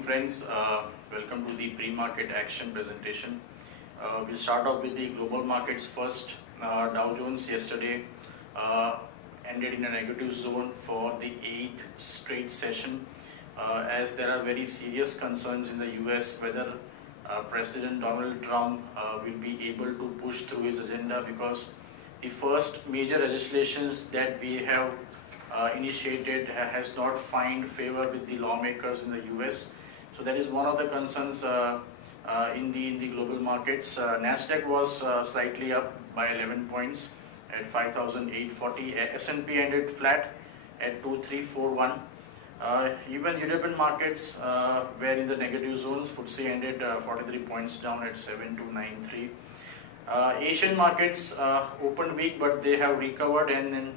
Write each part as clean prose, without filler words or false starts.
morning friends, welcome to the pre-market action presentation. We'll start off with the global markets first. Dow Jones yesterday ended in a negative zone for the 8th straight session as there are very serious concerns in the US whether President Donald Trump will be able to push through his agenda, because the first major legislations that we have initiated has not find favor with the lawmakers in the US. So that is one of the concerns in the global markets. Nasdaq was slightly up by 11 points at 5,840. S&P ended flat at 2341. Even European markets were in the negative zones. FTSE ended 43 points down at 7293. Asian markets opened weak, but they have recovered and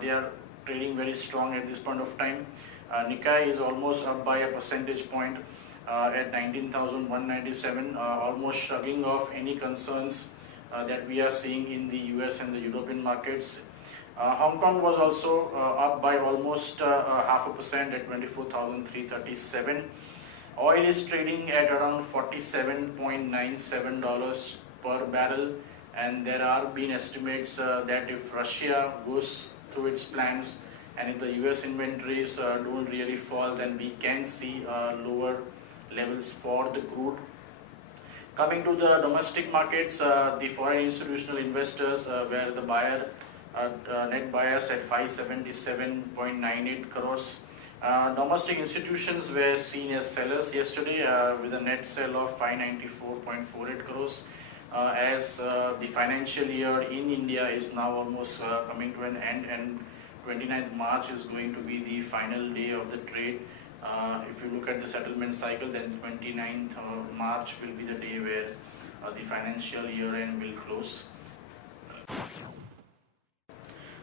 they are trading very strong at this point of time. Nikkei is almost up by a percentage point at 19,197, almost shrugging off any concerns that we are seeing in the US and the European markets. Hong Kong was also up by almost 0.5% at 24,337. Oil is trading at around $47.97 per barrel, and there are been estimates that if Russia goes through its plans and if the US inventories don't really fall, then we can see lower levels for the crude. Coming to the domestic markets, the foreign institutional investors were the buyer, net buyers at 577.98 crores. Domestic institutions were seen as sellers yesterday with a net sell of 594.48 crores. As the financial year in India is now almost coming to an end, and 29th March is going to be the final day of the trade. If you look at the settlement cycle, then 29th March will be the day where the financial year end will close.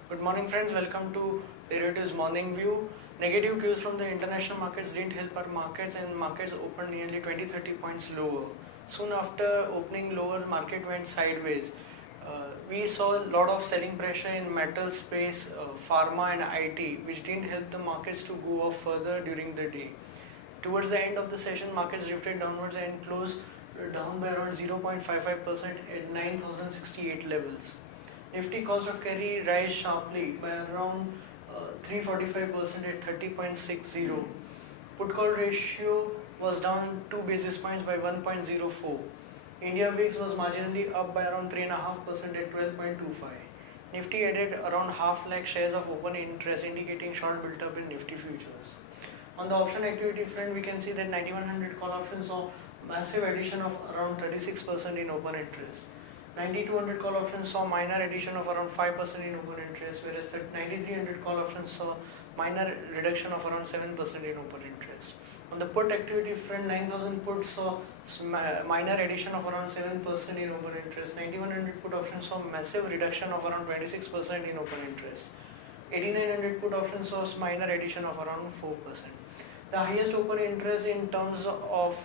Good morning friends, welcome to Derivatives Morning View. Negative cues from the international markets didn't help our markets, and markets opened nearly 20-30 points lower. Soon after opening lower, market went sideways. We saw a lot of selling pressure in metal space, pharma and IT, which didn't help the markets to go up further during the day. Towards the end of the session, markets drifted downwards and closed down by around 0.55% at 9,068 levels. Nifty cost of carry rise sharply by around 345% at 30.60. Put call ratio was down 2 basis points by 1.04. India VIX was marginally up by around 3.5% at 12.25. Nifty added around half lakh shares of open interest, indicating short built up in Nifty futures. On the option activity front, we can see that 9100 call options saw massive addition of around 36% in open interest. 9200 call options saw minor addition of around 5% in open interest, whereas the 9300 call options saw minor reduction of around 7% in open interest. On the put activity front, 9000 puts saw minor addition of around 7% in open interest. 9100 put options saw massive reduction of around 26% in open interest. 8900 put options saw minor addition of around 4%. The highest open interest in terms of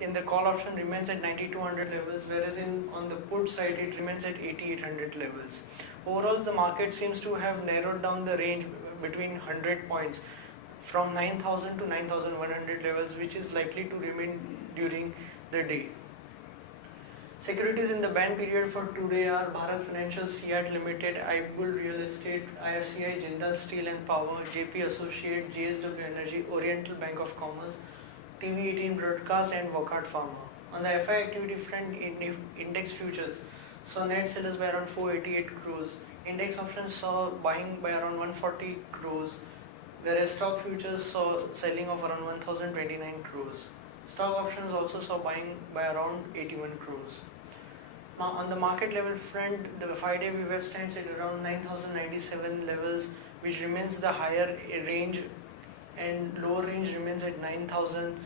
in the call option remains at 9200 levels, whereas on the put side it remains at 8800 levels. Overall, the market seems to have narrowed down the range between 100 points from 9000 to 9100 levels, which is likely to remain during the day. Securities in the band period for today are Bharat Financial, Siat Limited, iBull Real Estate, IFCI, Jindal Steel and Power, JP Associate, JSW Energy, Oriental Bank of Commerce, TV18 Broadcast and Wockhardt Pharma. On the FI activity front, index futures saw net sellers by around 488 crores. Index options saw buying by around 140 crores, whereas stock futures saw selling of around 1029 crores. Stock options also saw buying by around 81 crores. Now, on the market level front, the 5-day VWAP stands at around 9097 levels, which remains the higher range, and lower range remains at 9000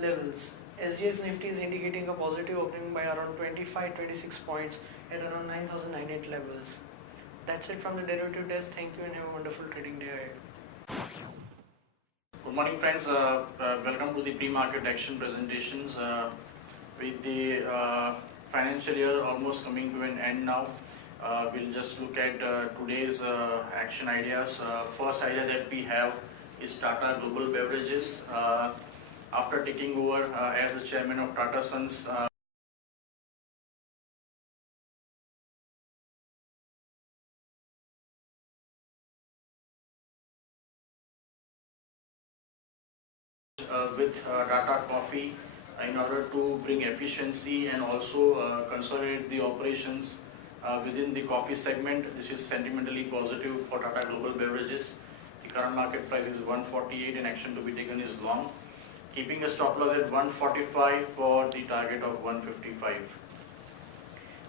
levels. SGX Nifty is indicating a positive opening by around 25-26 points at around 9098 levels. That's it from the derivative desk. Thank you and have a wonderful trading day ahead. Good morning friends, welcome to the pre-market action presentations. With the financial year almost coming to an end now, we'll just look at today's action ideas. First idea that we have is Tata Global Beverages. after taking over as the chairman of Tata Sons. With Tata Coffee in order to bring efficiency and also consolidate the operations within the coffee segment. This is sentimentally positive for Tata Global Beverages. The current market price is 148 and action to be taken is long. Keeping a stop loss at 145 for the target of 155.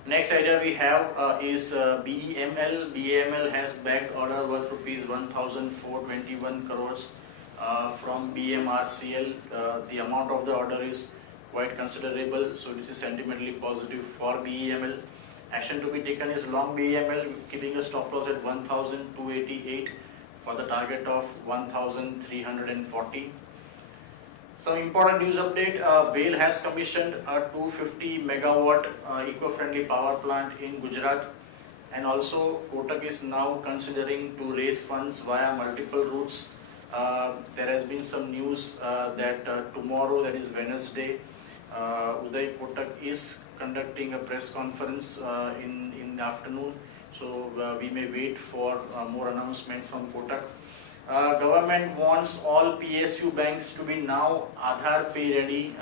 Next idea we have is BEML. BEML has bagged order worth rupees 1,421 crores from BMRCL. The amount of the order is quite considerable, so this is sentimentally positive for BEML. Action to be taken is long BEML, keeping a stop loss at 1,288 for the target of 1,340. Some important news update, BHEL has commissioned a 250 megawatt eco-friendly power plant in Gujarat, and also Kotak is now considering to raise funds via multiple routes. There has been some news that tomorrow, that is Wednesday, Uday Kotak is conducting a press conference in the afternoon, so we may wait for more announcements from Kotak. Government wants all PSU banks to be now Aadhaar Pay ready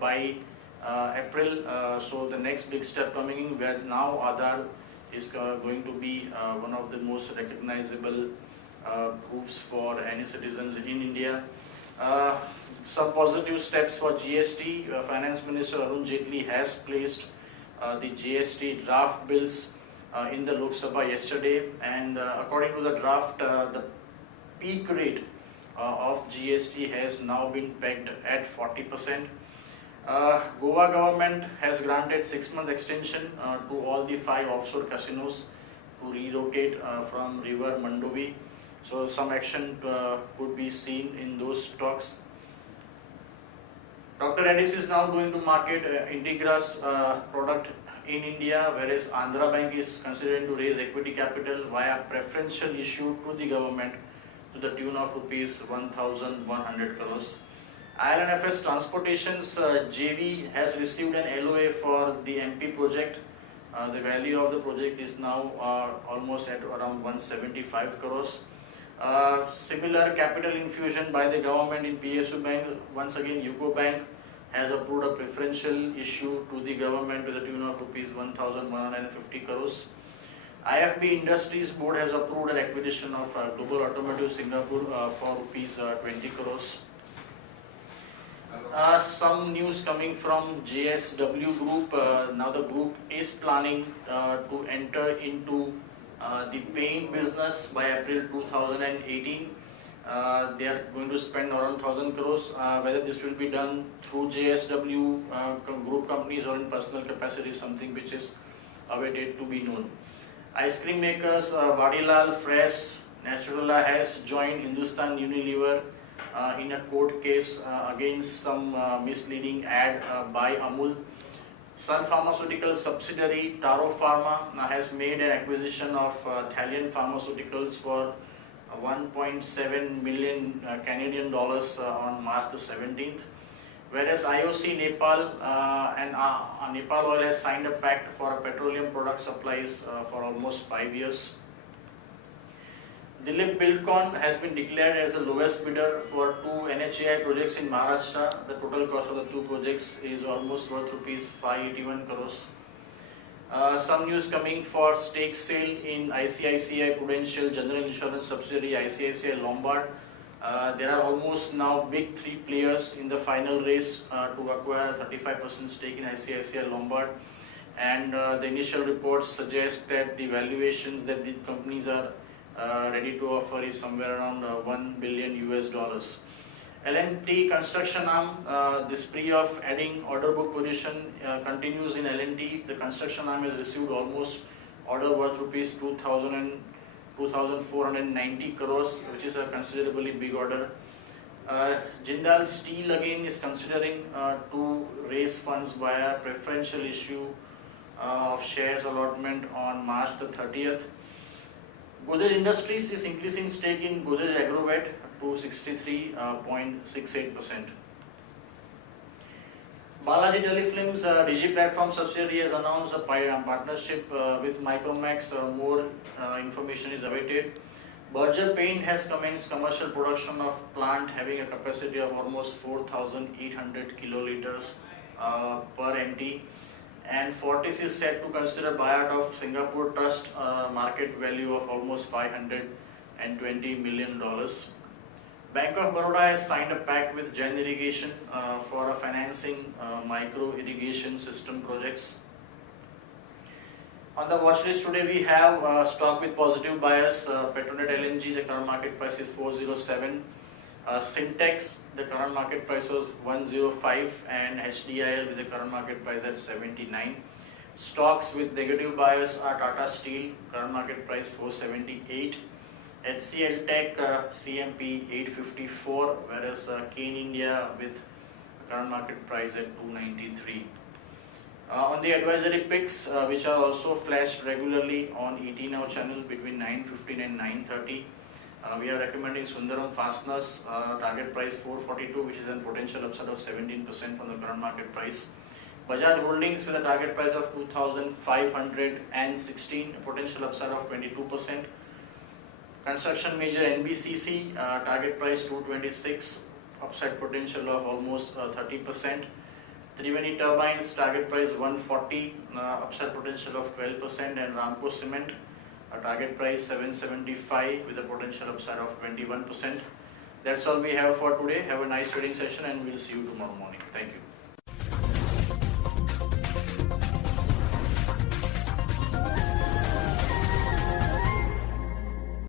by April. So the next big step coming in, where now Aadhaar is going to be one of the most recognizable proofs for any citizens in India. Some positive steps for GST. Finance Minister Arun Jaitley has placed the GST draft bills in the Lok Sabha yesterday, and according to the draft, the peak rate of GST has now been pegged at 40%. Goa government has granted 6-month extension to all the 5 offshore casinos to relocate from River Mandovi. So some action could be seen in those stocks. Dr. Reddy's is now going to market Integra's product in India, whereas Andhra Bank is considering to raise equity capital via preferential issue to the government to the tune of rupees 1,100 crores. IL&FS Transportation's JV has received an LOA for the MP project. The value of the project is now almost at around 175 crores. Similar capital infusion by the government in PSU Bank. Once again, UCO Bank has approved a preferential issue to the government to the tune of rupees 1,150 crores. IFB Industries Board has approved an acquisition of Global Automotive Singapore for rupees 20 crores. Some news coming from JSW Group. Now the group is planning to enter into the paint business by April 2018. They are going to spend around 1,000 crores. Whether this will be done through JSW group companies or in personal capacity is something which is awaited to be known. Ice cream makers Vadilal Fresh Naturala has joined Hindustan Unilever in a court case against some misleading ad by Amul. Sun Pharmaceutical subsidiary Taro Pharma has made an acquisition of Thalian Pharmaceuticals for 1.7 million Canadian dollars on March the 17th. Whereas IOC Nepal and Nepal Oil has signed a pact for petroleum product supplies for almost 5 years. Dilip Buildcon has been declared as the lowest bidder for 2 NHAI projects in Maharashtra. The total cost of the 2 projects is almost worth rupees 581 crores. Some news coming for stake sale in ICICI Prudential General Insurance subsidiary ICICI Lombard. There are almost now big 3 players in the final race to acquire 35% stake in ICICI Lombard, and the initial reports suggest that the valuations that these companies are ready to offer is somewhere around $1 billion US. L&T construction arm, the spree of adding order book position continues in L&T. The construction arm has received almost order worth rupees 2,490 crores, which is a considerably big order. Jindal Steel again is considering to raise funds via preferential issue of shares allotment on March the 30th. Godrej Industries is increasing stake in Godrej Agrovet to 63.68%. Balaji Telefilms Digi Platform subsidiary has announced a partnership with Micromax. More information is awaited. Berger Paint has commenced commercial production of plant having a capacity of almost 4,800 kiloliters per MT. And Fortis is set to consider buyout of Singapore Trust market value of almost $520 million. Bank of Baroda has signed a pact with Jain Irrigation for financing micro irrigation system projects. On the watch list today we have stock with positive bias. Petronet LNG, the current market price is 407. Syntex, the current market price was 105, and HDIL with the current market price at 79. Stocks with negative bias are Tata Steel, current market price 478. HCL Tech, CMP 854, whereas Kane India with current market price at 293. On the advisory picks, which are also flashed regularly on ET Now channel between 9:15 and 9:30, we are recommending Sundaram Fasteners, target price 442, which is a potential upside of 17% from the current market price. Bajaj Holdings with a target price of 2,516, potential upside of 22%. Construction major NBCC, target price 226, upside potential of almost 30%. Triveni Turbines, target price 140, upside potential of 12%, and Ramco Cement, target price 775 with a potential upside of 21%. That's all we have for today. Have a nice trading session and we'll see you tomorrow morning. Thank you.